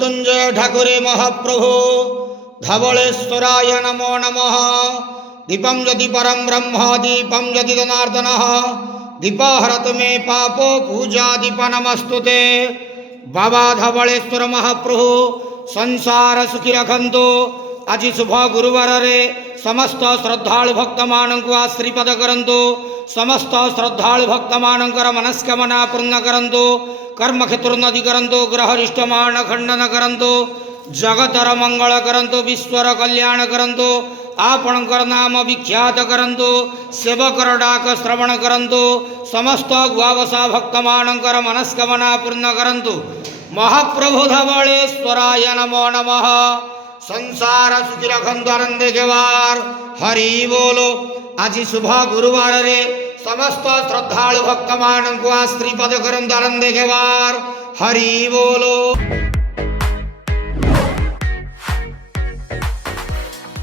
मृत्युंजय ठाकुरे महाप्रभु धवलेश्वराय नमो नमः। दीपं यदि परं ब्रह्म दीपं यदि जनार्दनः दीपहरत मे पापो पूजा दीप नमस्तुते। बाबा धवलेश्वर महाप्रभु संसार सुखी रखंतु। आज शुभ गुरुवार रे समस्त श्रद्धालु भक्त मानक आश्रीपद करंतु। समस्त श्रद्धालु भक्त मानकर मनस्कामना पूर्ण करंतु। कर्म क्षेत्रोन्नति करंतु। ग्रहरिष्ट मान खंडन करंतु। जगतर मंगल करंतु। विश्वर कल्याण करंतु। आपणकर नाम विख्यात करंतु। सेवकर डाक श्रवण करंतु। समस्त गुआवसा भक्त मानकर मनस्कामना पूर्ण करंतु। महाप्रभु धवलेश्वराय नमो नमः। संसार सुखी रखंतु आनंदे केवार हरि बोलो। आज शुभ गुरुवार रे समस्त श्रद्धालु भक्त मानक आश्रीपद करंतु आनंदे केवार हरि बोलो।